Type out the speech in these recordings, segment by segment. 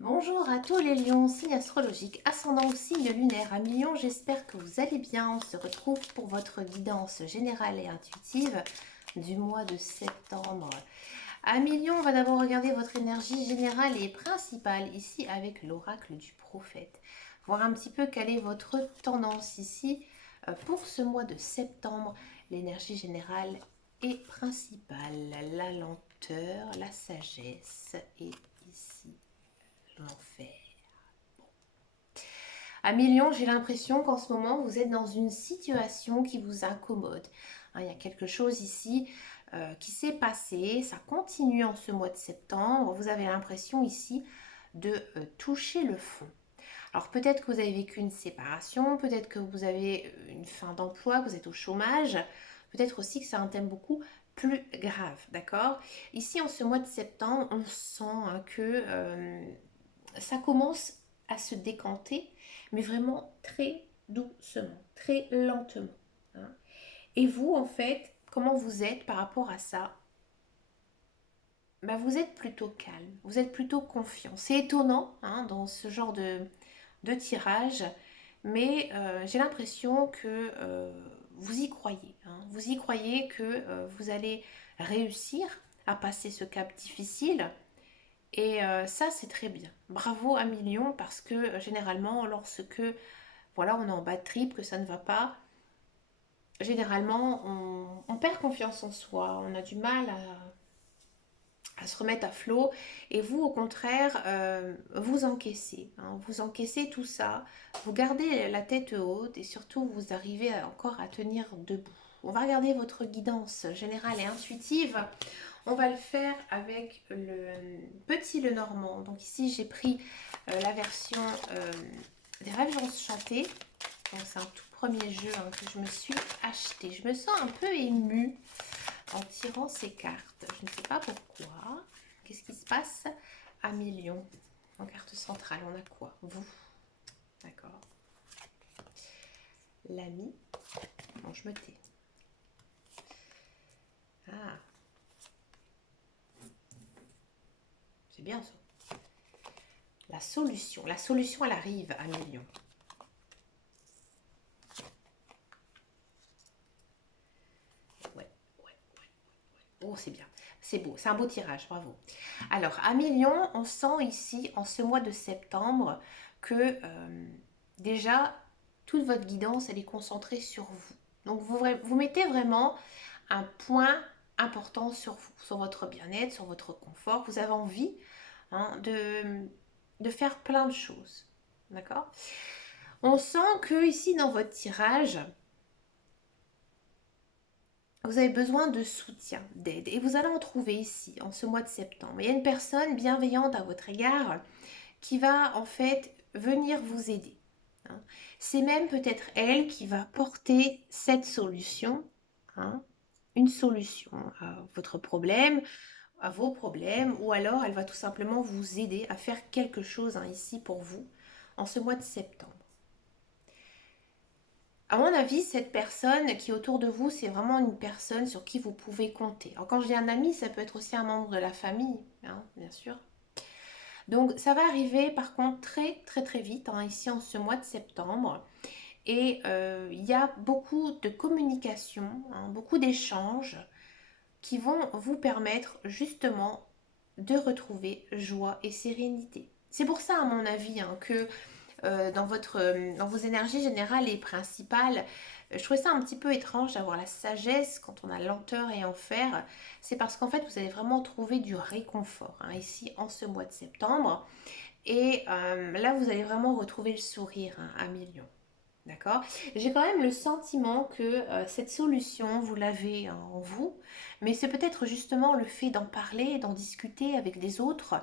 Bonjour à tous les lions, signe astrologique, ascendant ou signe lunaire. À Million, j'espère que vous allez bien. On se retrouve pour votre guidance générale et intuitive du mois de septembre. À Million, on va d'abord regarder votre énergie générale et principale ici avec l'oracle du prophète. Voir un petit peu quelle est votre tendance ici pour ce mois de septembre. L'énergie générale et principale, la lenteur, la sagesse et ici l'enfer. À Million, j'ai l'impression qu'en ce moment, vous êtes dans une situation qui vous incommode. Hein, il y a quelque chose ici qui s'est passé, ça continue en ce mois de septembre. Vous avez l'impression ici de toucher le fond. Alors peut-être que vous avez vécu une séparation, peut-être que vous avez une fin d'emploi, que vous êtes au chômage, peut-être aussi que c'est un thème beaucoup plus grave, d'accord? Ici, en ce mois de septembre, on sent que ça commence à se décanter, mais vraiment très doucement, très lentement. Hein. Et vous, en fait, comment vous êtes par rapport à ça? Bah, vous êtes plutôt calme, vous êtes plutôt confiant. C'est étonnant hein, dans ce genre de tirage, mais j'ai l'impression que vous y croyez. Hein. Vous y croyez que vous allez réussir à passer ce cap difficile. Et ça, c'est très bien. Bravo à Million parce que généralement, lorsque voilà, on est en bad trip, que ça ne va pas, généralement, on perd confiance en soi, on a du mal à se remettre à flot. Et vous, au contraire, vous encaissez. Hein, vous encaissez tout ça, vous gardez la tête haute et surtout, vous arrivez encore à tenir debout. On va regarder votre guidance générale et intuitive. On va le faire avec le petit Lenormand. Donc ici, j'ai pris la version des rêves enchantés. Donc c'est un tout premier jeu hein, que je me suis acheté. Je me sens un peu émue en tirant ces cartes. Je ne sais pas pourquoi. Qu'est-ce qui se passe à Million? En carte centrale, on a quoi? Vous. D'accord. L'ami. Bon, je me tais. Ah, c'est bien ça. La solution. La solution, elle arrive à Million. Ouais, ouais. Oh, c'est bien. C'est beau. C'est un beau tirage. Bravo. Alors, à Million, on sent ici, en ce mois de septembre, que déjà, toute votre guidance, elle est concentrée sur vous. Donc, vous mettez vraiment un point important sur vous, sur votre bien-être, sur votre confort. Vous avez envie hein, de faire plein de choses. D'accord? On sent que ici, dans votre tirage, vous avez besoin de soutien, d'aide. Et vous allez en trouver ici, en ce mois de septembre. Il y a une personne bienveillante à votre égard qui va en fait venir vous aider. Hein. C'est même peut-être elle qui va porter cette solution, hein, une solution à votre problème, à vos problèmes, ou alors elle va tout simplement vous aider à faire quelque chose hein, ici pour vous en ce mois de septembre. À mon avis, cette personne qui est autour de vous, c'est vraiment une personne sur qui vous pouvez compter. Alors quand je dis un ami, ça peut être aussi un membre de la famille, hein, bien sûr. Donc ça va arriver par contre très très très vite, hein, ici en ce mois de septembre. Et il y a beaucoup de communication, hein, beaucoup d'échanges qui vont vous permettre justement de retrouver joie et sérénité. C'est pour ça, à mon avis, hein, que dans vos énergies générales et principales, je trouvais ça un petit peu étrange d'avoir la sagesse quand on a lenteur et enfer. C'est parce qu'en fait, vous allez vraiment trouver du réconfort hein, ici en ce mois de septembre. Et là, vous allez vraiment retrouver le sourire hein, à millions. D'accord. J'ai quand même le sentiment que cette solution, vous l'avez hein, en vous, mais c'est peut-être justement le fait d'en parler, d'en discuter avec des autres,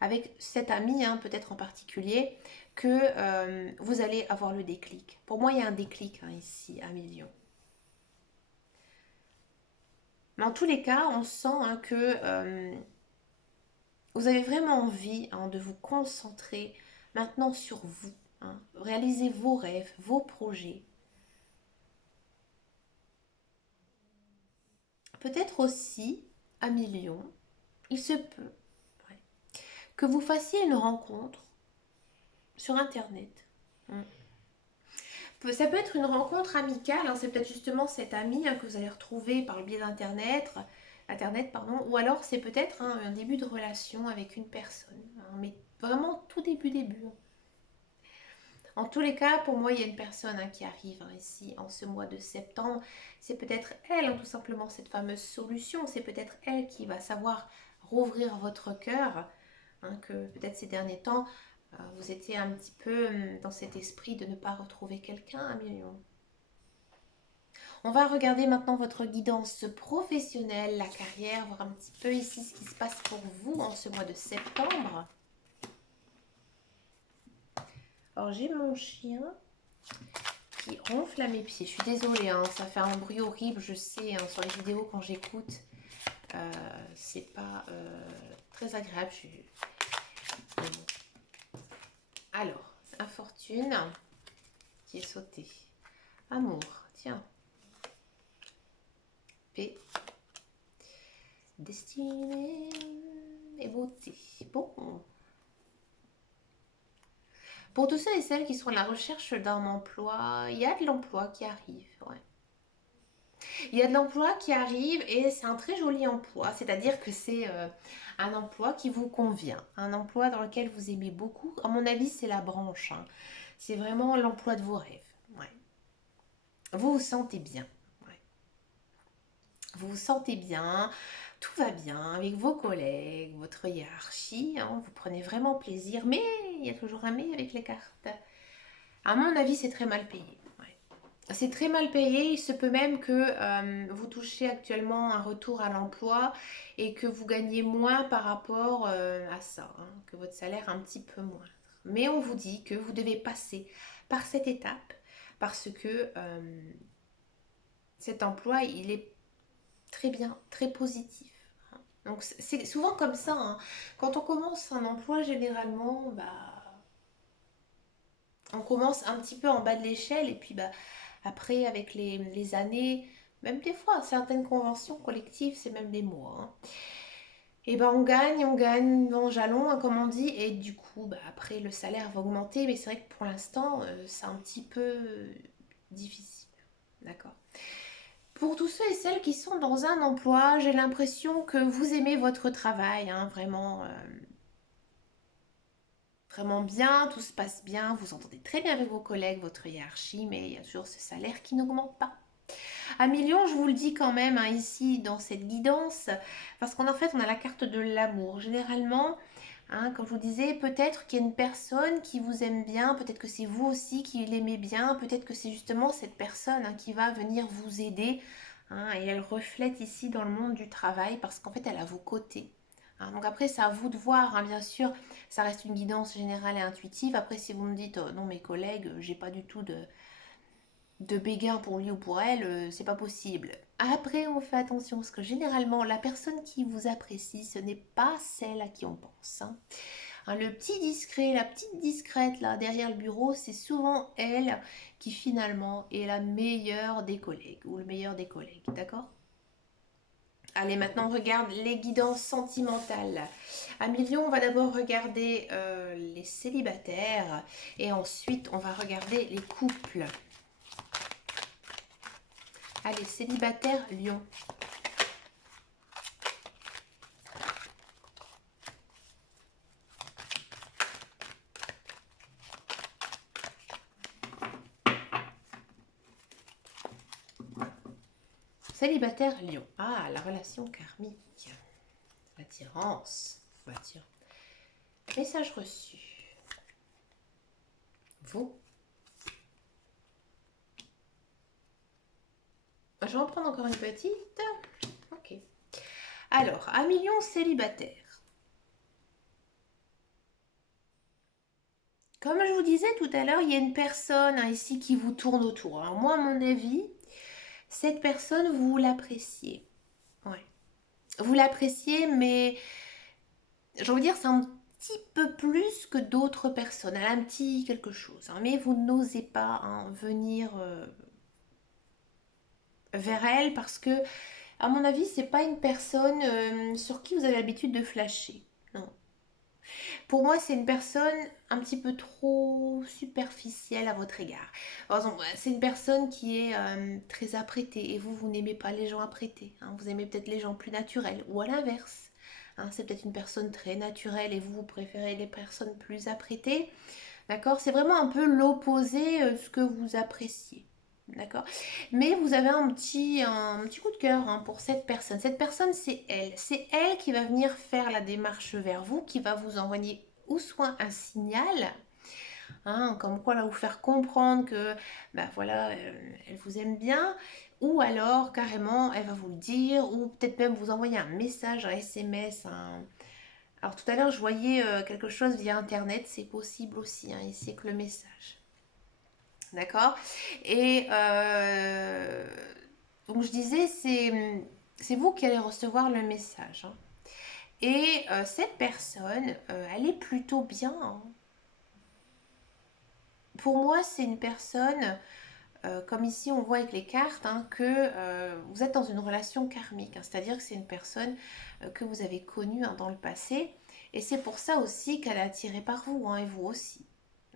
avec cet ami hein, peut-être en particulier, que vous allez avoir le déclic. Pour moi, il y a un déclic hein, ici à Million. Mais en tous les cas, on sent hein, que vous avez vraiment envie hein, de vous concentrer maintenant sur vous, hein, réaliser vos rêves, vos projets. Peut-être aussi à Million, il se peut ouais, que vous fassiez une rencontre sur Internet. Mm. Ça peut être une rencontre amicale, hein, c'est peut-être justement cet ami que vous allez retrouver par le biais d'Internet, pardon, ou alors c'est peut-être un début de relation avec une personne, hein, mais vraiment tout début. En tous les cas, pour moi, il y a une personne qui arrive ici en ce mois de septembre. C'est peut-être elle, tout simplement, cette fameuse solution. C'est peut-être elle qui va savoir rouvrir votre cœur, que peut-être ces derniers temps, vous étiez un petit peu dans cet esprit de ne pas retrouver quelqu'un, 1 million. On va regarder maintenant votre guidance professionnelle, la carrière, voir un petit peu ici ce qui se passe pour vous en ce mois de septembre. Alors j'ai mon chien qui ronfle à mes pieds. Je suis désolée, ça fait un bruit horrible, je sais, sur les vidéos quand j'écoute. C'est pas très agréable. Bon. Alors, infortune qui est sautée. Amour, tiens. Paix. Destinée et beauté. Bon. Pour tous ceux et celles qui sont à la recherche d'un emploi, il y a de l'emploi qui arrive. Ouais. Il y a de l'emploi qui arrive et c'est un très joli emploi, c'est-à-dire que c'est un emploi qui vous convient, un emploi dans lequel vous aimez beaucoup. À mon avis, c'est la branche. C'est vraiment l'emploi de vos rêves. Ouais. Vous vous sentez bien. Ouais. Vous vous sentez bien, tout va bien avec vos collègues, votre hiérarchie. Vous prenez vraiment plaisir, mais il y a toujours un mais avec les cartes. À mon avis, c'est très mal payé. C'est très mal payé, il se peut même que vous touchiez actuellement un retour à l'emploi et que vous gagnez moins par rapport à ça, que votre salaire est un petit peu moindre. Mais on vous dit que vous devez passer par cette étape parce que cet emploi, il est très bien, très positif. Donc c'est souvent comme ça. Quand on commence un emploi, généralement, on commence un petit peu en bas de l'échelle et puis après, avec les années, même des fois, certaines conventions collectives, c'est même des mois. Et on gagne en jalon, comme on dit, et du coup, après, le salaire va augmenter, mais c'est vrai que pour l'instant, c'est un petit peu difficile. D'accord. Pour tous ceux et celles qui sont dans un emploi, j'ai l'impression que vous aimez votre travail, vraiment, vraiment bien, tout se passe bien, vous entendez très bien avec vos collègues, votre hiérarchie, mais il y a toujours ce salaire qui n'augmente pas. À millions, je vous le dis quand même ici dans cette guidance, parce qu'en fait, on a la carte de l'amour. Généralement, comme je vous disais, peut-être qu'il y a une personne qui vous aime bien, peut-être que c'est vous aussi qui l'aimez bien, peut-être que c'est justement cette personne qui va venir vous aider. Et elle reflète ici dans le monde du travail parce qu'en fait, elle est à vos côtés. Donc après, c'est à vous de voir, bien sûr, ça reste une guidance générale et intuitive. Après, si vous me dites, non, mes collègues, j'ai pas du tout de béguin pour lui ou pour elle, c'est pas possible. Après, on fait attention parce que généralement, la personne qui vous apprécie, ce n'est pas celle à qui on pense. Le petit discret, la petite discrète là derrière le bureau, c'est souvent elle qui finalement est la meilleure des collègues ou le meilleur des collègues, d'accord? Allez, maintenant on regarde les guidances sentimentales. À million, on va d'abord regarder les célibataires et ensuite on va regarder les couples. Allez, célibataire, Lion. Célibataire, Lion. Ah, la relation karmique. L'attirance. On va dire. Message reçu. Vous. Je vais en prendre encore une petite. Ok. Alors, à million célibataire. Comme je vous disais tout à l'heure, il y a une personne ici qui vous tourne autour. Alors moi, à mon avis, cette personne, vous l'appréciez. Ouais. Vous l'appréciez, mais j'ai envie de dire, c'est un petit peu plus que d'autres personnes. Elle a un petit quelque chose. Mais vous n'osez pas venir vers elle parce que, à mon avis, c'est pas une personne sur qui vous avez l'habitude de flasher. Non. Pour moi, c'est une personne un petit peu trop superficielle à votre égard. Par exemple, c'est une personne qui est très apprêtée et vous n'aimez pas les gens apprêtés, hein. Vous aimez peut-être les gens plus naturels ou à l'inverse, hein. C'est peut-être une personne très naturelle et vous préférez les personnes plus apprêtées. D'accord? C'est vraiment un peu l'opposé de ce que vous appréciez. D'accord? Mais vous avez un petit coup de cœur, hein, pour cette personne. Cette personne, c'est elle. C'est elle qui va venir faire la démarche vers vous, qui va vous envoyer ou soit un signal, hein, comme quoi là vous faire comprendre que bah voilà, elle vous aime bien, ou alors carrément elle va vous le dire, ou peut-être même vous envoyer un message, un SMS, alors tout à l'heure, je voyais quelque chose via Internet, c'est possible aussi, hein, ici que le message. D'accord? Et donc je disais, c'est vous qui allez recevoir le message, hein. Et cette personne, elle est plutôt bien, hein. Pour moi, c'est une personne, comme ici on voit avec les cartes, hein, que vous êtes dans une relation karmique, hein. C'est-à-dire que c'est une personne que vous avez connue, hein, dans le passé. Et c'est pour ça aussi qu'elle est attirée par vous, hein, et vous aussi.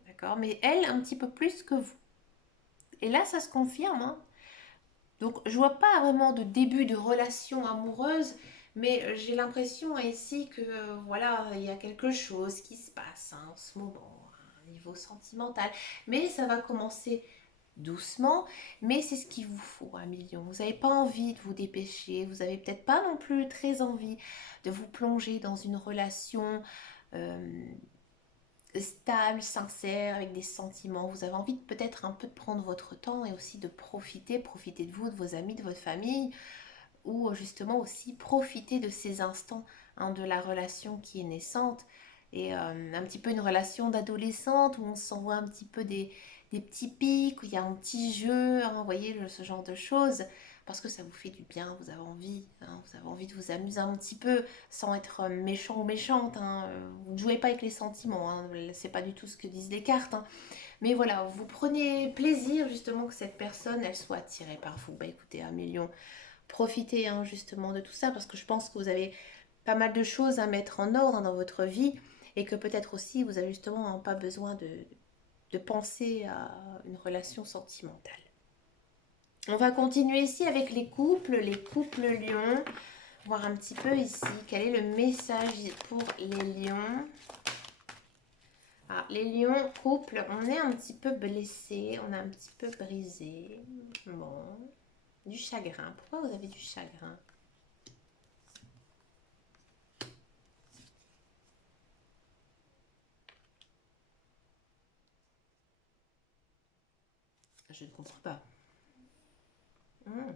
D'accord? Mais elle, un petit peu plus que vous. Et là, ça se confirme, hein. Donc, je vois pas vraiment de début de relation amoureuse, mais j'ai l'impression ici que, voilà, il y a quelque chose qui se passe, hein, en ce moment, à un niveau sentimental. Mais ça va commencer doucement, mais c'est ce qu'il vous faut, un million. Vous n'avez pas envie de vous dépêcher, vous n'avez peut-être pas non plus très envie de vous plonger dans une relation euh, stable, sincère, avec des sentiments. Vous avez envie peut-être un peu de prendre votre temps et aussi de profiter de vous, de vos amis, de votre famille, ou justement aussi profiter de ces instants, hein, de la relation qui est naissante. Et un petit peu une relation d'adolescente où on s'envoie un petit peu des petits pics, où il y a un petit jeu, hein, vous voyez, ce genre de choses, parce que ça vous fait du bien, vous avez envie, hein, vous avez envie de vous amuser un petit peu, sans être méchant ou méchante, hein. Vous ne jouez pas avec les sentiments, hein, c'est pas du tout ce que disent les cartes, hein. Mais voilà, vous prenez plaisir justement que cette personne, elle soit attirée par vous. Bah écoutez, Amélion, profitez, hein, justement de tout ça, parce que je pense que vous avez pas mal de choses à mettre en ordre dans votre vie, et que peut-être aussi vous avez justement, hein, pas besoin de penser à une relation sentimentale. On va continuer ici avec les couples lions, voir un petit peu ici quel est le message pour les lions. Ah, les lions, couple, on est un petit peu blessé, on est un petit peu brisé. Bon, du chagrin. Pourquoi vous avez du chagrin? Je ne comprends pas. Hmm.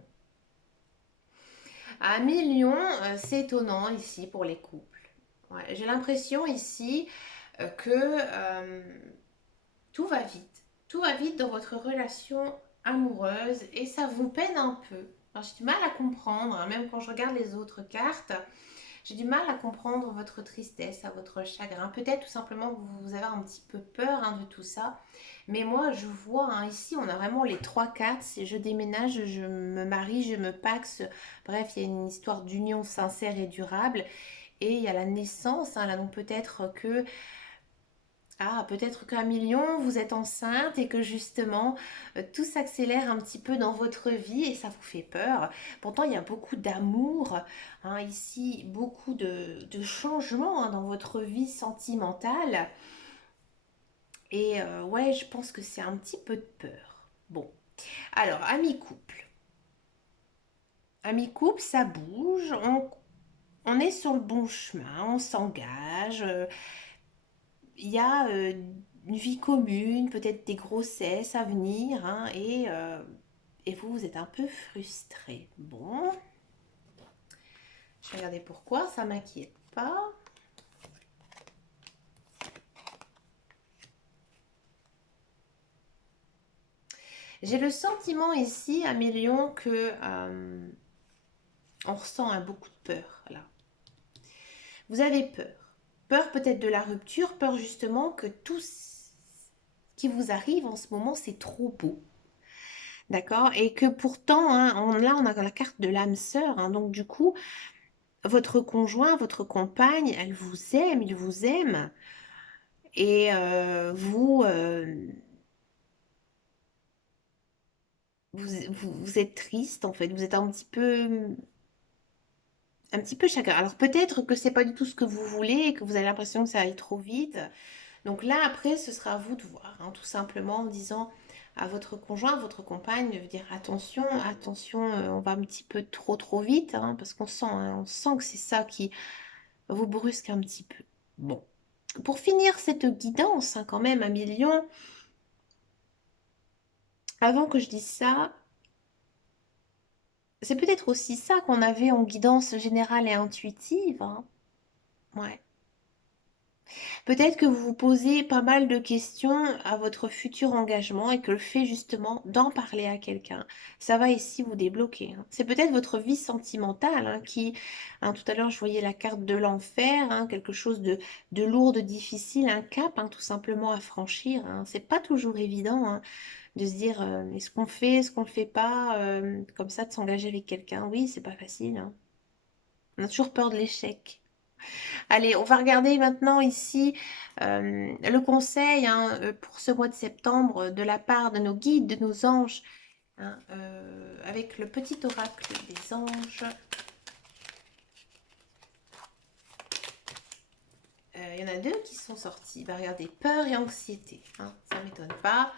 À million, c'est étonnant ici pour les couples. Ouais, j'ai l'impression ici que tout va vite. Tout va vite dans votre relation amoureuse et ça vous peine un peu. Alors, j'ai du mal à comprendre, hein, même quand je regarde les autres cartes, j'ai du mal à comprendre votre tristesse, à votre chagrin. Peut-être tout simplement que vous avez un petit peu peur, hein, de tout ça. Mais moi, je vois, hein, ici, on a vraiment les trois cartes. C'est je déménage, je me marie, je me paxe. Bref, il y a une histoire d'union sincère et durable. Et il y a la naissance, hein, là, donc peut-être que peut-être qu'un million, vous êtes enceinte et que justement, tout s'accélère un petit peu dans votre vie et ça vous fait peur. Pourtant, il y a beaucoup d'amour, hein, ici, beaucoup de changements, hein, dans votre vie sentimentale. Et ouais, je pense que c'est un petit peu de peur. Bon, alors, amis couple. Amis couple, ça bouge, on est sur le bon chemin, on s'engage. Il y a une vie commune, peut-être des grossesses à venir, hein, et vous, vous êtes un peu frustré. Bon, je vais regarder pourquoi, ça m'inquiète pas. J'ai le sentiment ici, Amélion, que on ressent beaucoup de peur là. Vous avez peur. Peur peut-être de la rupture, peur justement que tout ce qui vous arrive en ce moment, c'est trop beau. D'accord? Et que pourtant, hein, là, on a la carte de l'âme sœur, hein, donc du coup, votre conjoint, votre compagne, elle vous aime, il vous aime. Et vous êtes triste en fait, vous êtes un petit peu chagrin. Alors peut-être que c'est pas du tout ce que vous voulez et que vous avez l'impression que ça aille trop vite. Donc là, après, ce sera à vous de voir, hein, tout simplement en disant à votre conjoint, à votre compagne, de dire attention, attention, on va un petit peu trop vite, hein, parce on sent que c'est ça qui vous brusque un petit peu. Bon, pour finir cette guidance, hein, quand même, 1 million, avant que je dise ça, c'est peut-être aussi ça qu'on avait en guidance générale et intuitive, hein. Ouais. Peut-être que vous vous posez pas mal de questions à votre futur engagement et que le fait justement d'en parler à quelqu'un, ça va ici vous débloquer, hein. C'est peut-être votre vie sentimentale, hein, qui, hein, tout à l'heure je voyais la carte de l'enfer, hein, quelque chose de lourd, de difficile, un cap, hein, tout simplement à franchir, hein. C'est pas toujours évident, hein, de se dire est-ce qu'on fait, est-ce qu'on le fait pas, comme ça de s'engager avec quelqu'un. Oui, c'est pas facile, hein. On a toujours peur de l'échec. Allez, on va regarder maintenant ici le conseil, hein, pour ce mois de septembre de la part de nos guides, de nos anges, hein, avec le petit oracle des anges. Il y en a deux qui sont sortis. Bah, regardez, peur et anxiété, hein, ça ne m'étonne pas.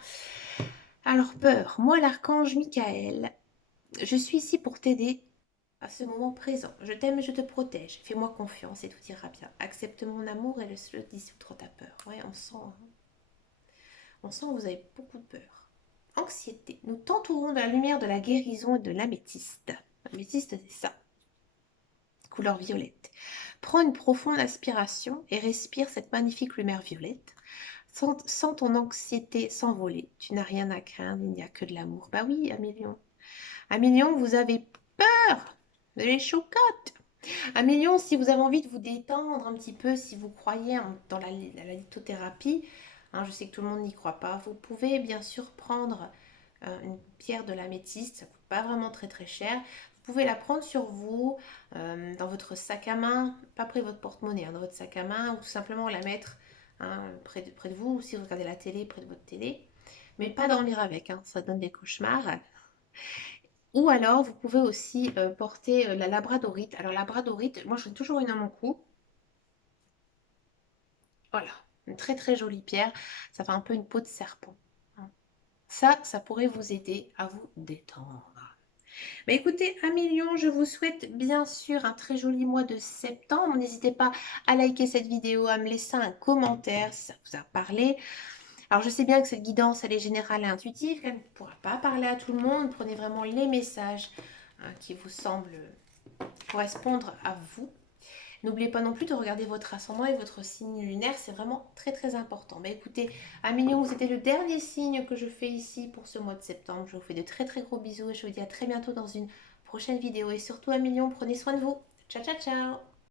Alors, peur, moi l'archange Michael, je suis ici pour t'aider à ce moment présent. Je t'aime et je te protège. Fais-moi confiance et tout ira bien. Accepte mon amour et laisse-le dissoudre ta peur. Ouais, on sent, hein. On sent que vous avez beaucoup de peur. Anxiété. Nous t'entourons de la lumière de la guérison et de l'améthyste. L'améthyste, c'est ça. Couleur violette. Prends une profonde aspiration et respire cette magnifique lumière violette. Sens ton anxiété s'envoler. Tu n'as rien à craindre, il n'y a que de l'amour. Bah oui, 1 million. 1 million, vous avez peur de les chocottes. 1 million, si vous avez envie de vous détendre un petit peu, si vous croyez dans la lithothérapie, hein, je sais que tout le monde n'y croit pas, vous pouvez bien sûr prendre une pierre de l'améthyste, ça ne coûte pas vraiment très cher. Vous pouvez la prendre sur vous, dans votre sac à main, pas près de votre porte-monnaie, hein, dans votre sac à main, ou tout simplement la mettre, hein, près de vous, ou si vous regardez la télé, près de votre télé. Mais pas dormir avec, hein, ça donne des cauchemars. Ou alors, vous pouvez aussi porter la labradorite. Alors, labradorite, moi, j'en ai toujours une à mon cou. Voilà, une très très jolie pierre. Ça fait un peu une peau de serpent, hein. Ça pourrait vous aider à vous détendre. Mais écoutez, 1 million, je vous souhaite bien sûr un très joli mois de septembre. N'hésitez pas à liker cette vidéo, à me laisser un commentaire si ça vous a parlé. Alors, je sais bien que cette guidance, elle est générale et intuitive, qu'elle ne pourra pas parler à tout le monde. Prenez vraiment les messages, hein, qui vous semblent correspondre à vous. N'oubliez pas non plus de regarder votre ascendant et votre signe lunaire, c'est vraiment très très important. Mais écoutez, 1 million, c'était le dernier signe que je fais ici pour ce mois de septembre. Je vous fais de très très gros bisous et je vous dis à très bientôt dans une prochaine vidéo. Et surtout 1 million, prenez soin de vous. Ciao ciao ciao.